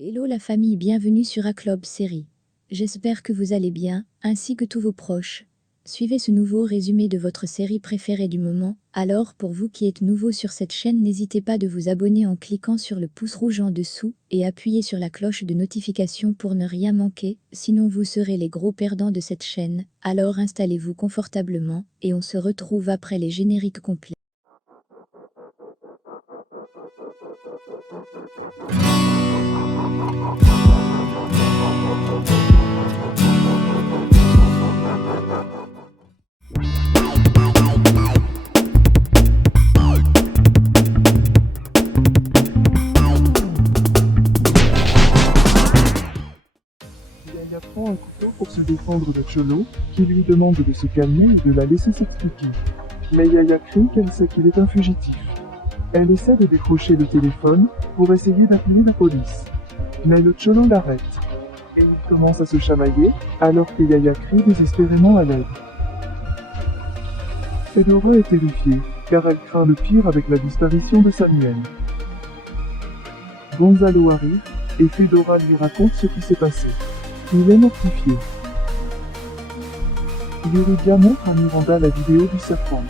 Hello la famille, bienvenue sur A-Club Série. J'espère que vous allez bien, ainsi que tous vos proches. Suivez ce nouveau résumé de votre série préférée du moment. Alors, pour vous qui êtes nouveau sur cette chaîne, n'hésitez pas de vous abonner en cliquant sur le pouce rouge en dessous et appuyez sur la cloche de notification pour ne rien manquer, sinon vous serez les gros perdants de cette chaîne. Alors installez-vous confortablement et on se retrouve après les génériques complets. Yaya prend un couteau pour se défendre de Cholo, qui lui demande de se calmer et de la laisser s'expliquer. Mais Yaya crie qu'elle sait qu'il est un fugitif. Elle essaie de décrocher le téléphone pour essayer d'appeler la police. Mais le Cholo l'arrête. Et il commence à se chamailler, alors que Yaya crie désespérément à l'aide. Fedora est terrifiée, car elle craint le pire avec la disparition de Samuel. Gonzalo arrive, et Fedora lui raconte ce qui s'est passé. Il est mortifié. Yuridia montre à Miranda la vidéo du serpent.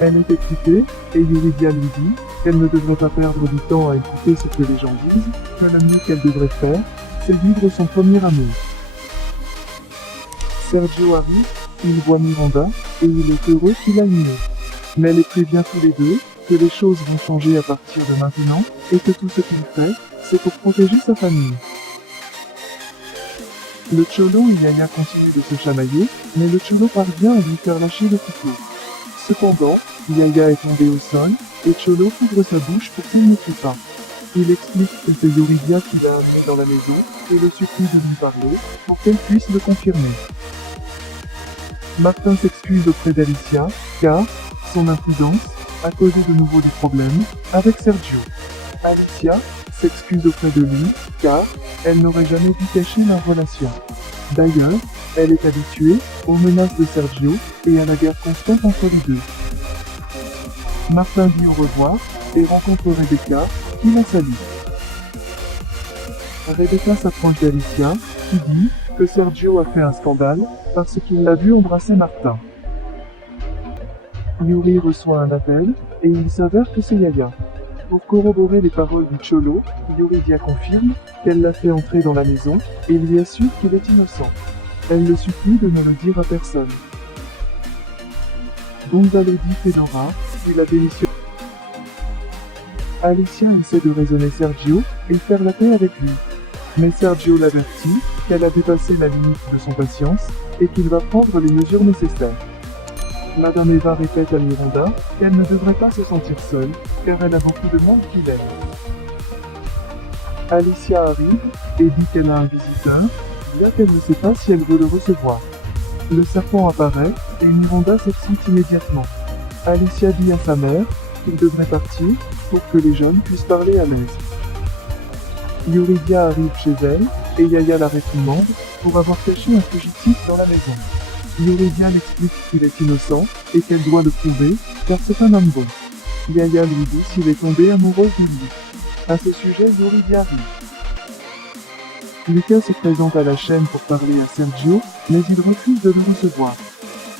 Elle est excitée, et Yuridia lui dit qu'elle ne devrait pas perdre du temps à écouter ce que les gens disent, que le mieux qu'elle devrait faire, c'est vivre son premier amour. Sergio arrive, il voit Miranda, et il est heureux qu'il aille mieux. Mais les prévient tous les deux que les choses vont changer à partir de maintenant, et que tout ce qu'il fait, c'est pour protéger sa famille. Le Cholo et Yaya continuent de se chamailler, mais le Cholo parvient à lui faire lâcher le couteau. Cependant, Yaya est tombé au sol, et Cholo couvre sa bouche pour qu'il ne crie pas. Il explique que c'est Yuridia qui l'a amené dans la maison, et le supplie de lui parler, pour qu'elle puisse le confirmer. Martin s'excuse auprès d'Alicia, car son imprudence a causé de nouveau des problèmes avec Sergio. Alicia s'excuse auprès de lui, car elle n'aurait jamais dû cacher leur relation. D'ailleurs, elle est habituée aux menaces de Sergio et à la guerre constante entre les deux. Martin dit au revoir et rencontre Rebecca, qui la salue. Rebecca s'approche d'Alicia, qui dit que Sergio a fait un scandale parce qu'il l'a vu embrasser Martin. Yuri reçoit un appel, et il s'avère que c'est Yaya. Pour corroborer les paroles du Cholo, Yuridia confirme qu'elle l'a fait entrer dans la maison, et lui assure qu'il est innocent. Elle le supplie de ne le dire à personne. Gonzalo dit Fedora, il a démissionné. Alicia essaie de raisonner Sergio, et faire la paix avec lui. Mais Sergio l'avertit qu'elle a dépassé la limite de son patience, et qu'il va prendre les mesures nécessaires. Madame Eva répète à Miranda qu'elle ne devrait pas se sentir seule, car elle a beaucoup de monde qui l'aime. Alicia arrive et dit qu'elle a un visiteur, bien qu'elle ne sait pas si elle veut le recevoir. Le serpent apparaît et Miranda s'excite immédiatement. Alicia dit à sa mère qu'il devrait partir pour que les jeunes puissent parler à l'aise. Yuridia arrive chez elle et Yaya la réprimande pour avoir caché un fugitif dans la maison. Yuridia l'explique qu'il est innocent et qu'elle doit le prouver, car c'est un homme bon. Yaya lui dit s'il est tombé amoureux de lui. À ce sujet, Yuridia rit. Lucas se présente à la chaîne pour parler à Sergio, mais il refuse de le recevoir.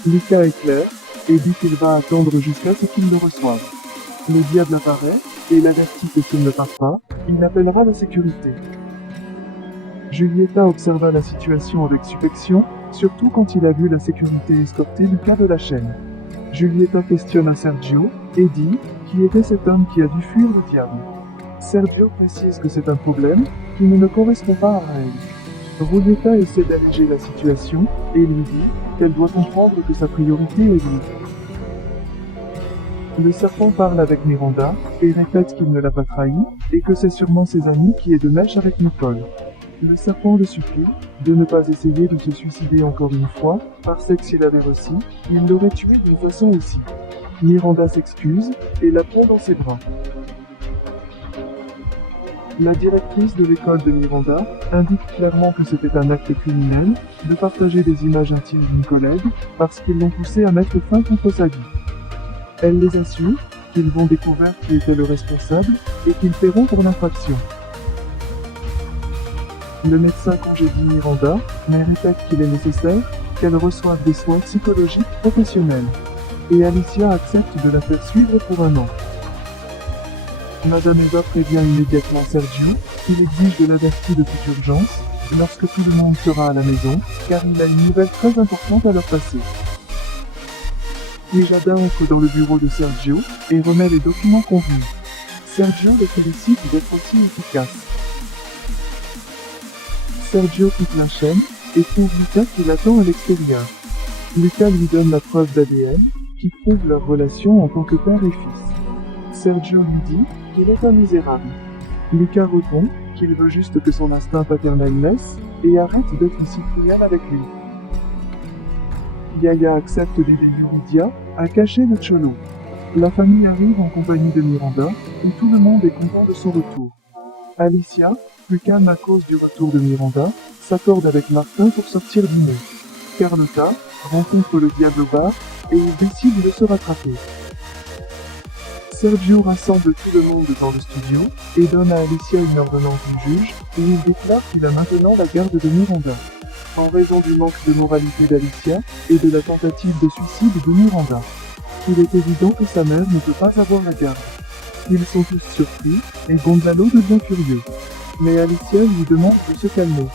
Lucas est clair et dit qu'il va attendre jusqu'à ce qu'il le reçoive. Le diable apparaît et l'avertit que s'il ne part pas, il appellera la sécurité. Julieta observa la situation avec subjection, surtout quand il a vu la sécurité escorter Lucas de la chaîne. Julieta questionne à Sergio, et dit qui était cet homme qui a dû fuir le diable. Sergio précise que c'est un problème, qui ne le correspond pas à elle. Julieta essaie d'alléger la situation, et lui dit qu'elle doit comprendre que sa priorité est lui. Le serpent parle avec Miranda, et répète qu'il ne l'a pas trahi, et que c'est sûrement ses amis qui est de mèche avec Nicole. Le serpent le supplie de ne pas essayer de se suicider encore une fois, parce que s'il avait réussi, il l'aurait tué d'une façon aussi. Miranda s'excuse et la prend dans ses bras. La directrice de l'école de Miranda indique clairement que c'était un acte criminel de partager des images intimes d'une collègue parce qu'ils l'ont poussé à mettre fin contre sa vie. Elle les assure qu'ils vont découvrir qui était le responsable et qu'ils paieront pour l'infraction. Le médecin congédie Miranda, mais répète qu'il est nécessaire qu'elle reçoive des soins psychologiques professionnels. Et Alicia accepte de la faire suivre pour un an. Madame Eva prévient immédiatement Sergio qu'il exige de l'avertir de toute urgence lorsque tout le monde sera à la maison, car il a une nouvelle très importante à leur passer. Mijada entre dans le bureau de Sergio et remet les documents convenus. Sergio le félicite d'être aussi efficace. Sergio quitte la chaîne et trouve Lucas qui l'attend à l'extérieur. Lucas lui donne la preuve d'ADN qui prouve leur relation en tant que père et fils. Sergio lui dit qu'il est un misérable. Lucas répond qu'il veut juste que son instinct paternel naisse et arrête d'être si cruel avec lui. Yaya accepte d'aider Yuridia à cacher le Cholo. La famille arrive en compagnie de Miranda et tout le monde est content de son retour. Alicia, plus calme à cause du retour de Miranda, s'accorde avec Martin pour sortir dîner. Carlotta rencontre le diable au bar et il décide de se rattraper. Sergio rassemble tout le monde dans le studio et donne à Alicia une ordonnance du juge et il déclare qu'il a maintenant la garde de Miranda. En raison du manque de moralité d'Alicia et de la tentative de suicide de Miranda. Il est évident que sa mère ne peut pas avoir la garde. Ils sont tous surpris et Gonzalo devient furieux. Mais Alicia lui demande de se calmer.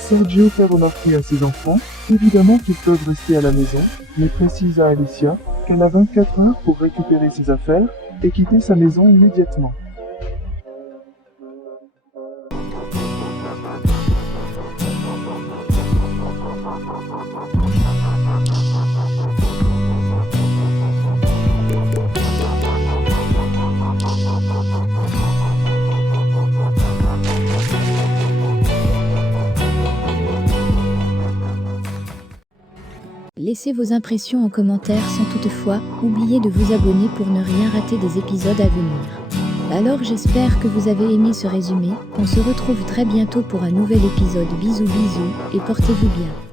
Sergio fait remarquer à ses enfants, évidemment qu'ils peuvent rester à la maison, mais précise à Alicia qu'elle a 24 heures pour récupérer ses affaires et quitter sa maison immédiatement. Laissez vos impressions en commentaire sans toutefois oublier de vous abonner pour ne rien rater des épisodes à venir. Alors j'espère que vous avez aimé ce résumé, on se retrouve très bientôt pour un nouvel épisode. Bisous bisous et portez-vous bien.